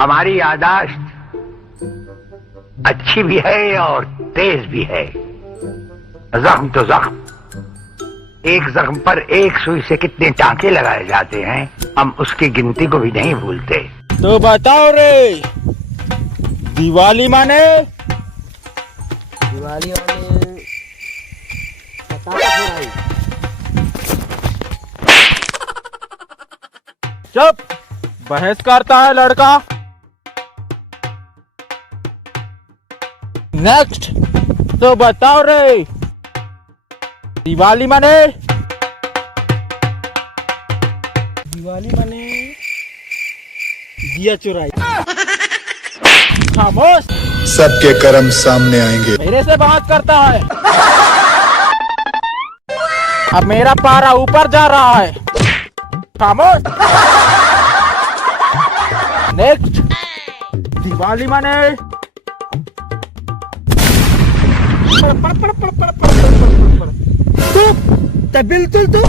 हमारी यादाश्त अच्छी भी है और तेज भी है। जख्म तो जख्म, एक जख्म पर एक सुई से कितने टांके लगाए जाते हैं, हम उसकी गिनती को भी नहीं भूलते। तो बताओ रे, दिवाली माने? दिवाली माने पटाखा फोड़ाई। चुप, बहस करता है लड़का। नेक्स्ट, तो बताओ रे, दिवाली माने? दिवाली माने दिया चुराई। खामोश, सबके कर्म सामने आएंगे। मेरे से बात करता है। अब मेरा पारा ऊपर जा रहा है। खामोश। नेक्स्ट, दिवाली माने? बिल्कुल तू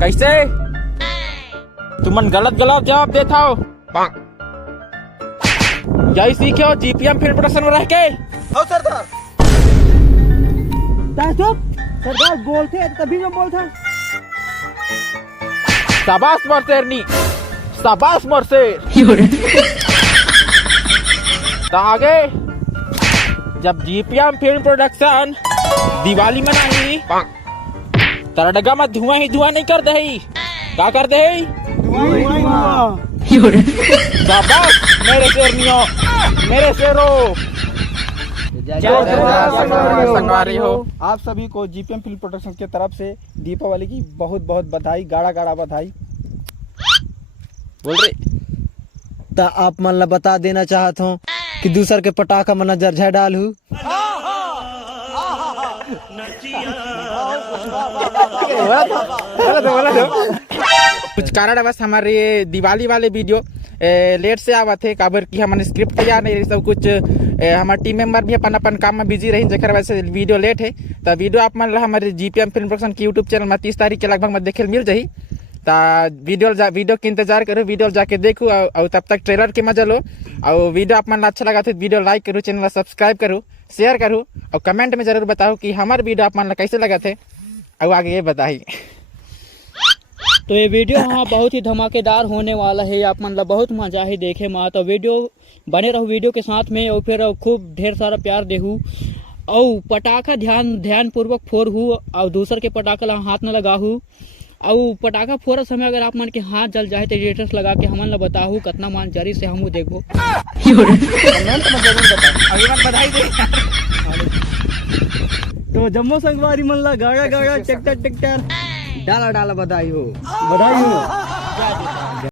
कैसे तुमन गलत गलत जवाब देता हो? यही सीखे हो जीपीएम फिल्म प्रोडक्शन में रह के? हो सरदार। सरदार बोलते तभी मैं बोलता। शाबाश मरसेरनी, शाबाश मरसेर। तो आगे, जब जीपीएम फिल्म प्रोडक्शन दिवाली मनाई, तेरा डगा में धुआं ही धुआं नहीं कर दे? क्या कर दे? शाबाश मेरे शेरनियों, मेरे शेरों। संगवारी हो। आप सभी को जीपीएम फिल्म प्रोडक्शन की तरफ से दीपावली की बहुत बहुत बधाई, गाड़ा गाड़ा बधाई। बोल रहे तो आप मन ला बता देना चाहत हूँ कि दूसर के पटाखा मन जरझा डालू। कुछ कारण बस हमारे ये दिवाली वाले वीडियो लेट से आवा थे, काबर की हमारे स्क्रिप्ट तैयार नहीं रही, सब कुछ हमारे टीम मेंबर भी अपन अपन काम में बिजी रही, जेकर वजह से वीडियो लेट है। तो वीडियो आप मान ला हमारे जीपीएम फिल्म प्रोडक्शन की यूट्यूब चैनल में 30 तारीख के लगभग में देखे मिल जाही। तो वीडियो के इंतजार करो, वीडियो जाके देखो और तब तक ट्रेलर के मजा लो। और वीडियो आप मन अच्छा लगा तो वीडियो लाइक करो, चैनल सब्सक्राइब करो, शेयर करो और कमेंट में जरूर बताओ कि हमारे वीडियो आप मन कैसे लगा थे और आगे ये बताइए। तो ये वीडियो हाँ बहुत ही धमाकेदार होने वाला है, आप मतलब बहुत मजा ही देखे माँ। तो वीडियो बने रहो वीडियो के साथ में और फिर खूब ढेर सारा प्यार देहू और पटाखा ध्यान पूर्वक फोड़ू और दूसर के पटाखा हाथ न लगाहू। और पटाखा फोड़ समय अगर आप मन के हाथ जल जाए तो रेटर्स लगा के हमन ला बताहू कितना मान जरी से हमू देखो। कमेंट में जरूर बताओ। अभी मन बधाई दे। तो जम्मू संगवारी मन ला गाड़ा गाड़ा ट्रैक्टर ट्रैक्टर डाला डाला बधाई हो। बधाई हो।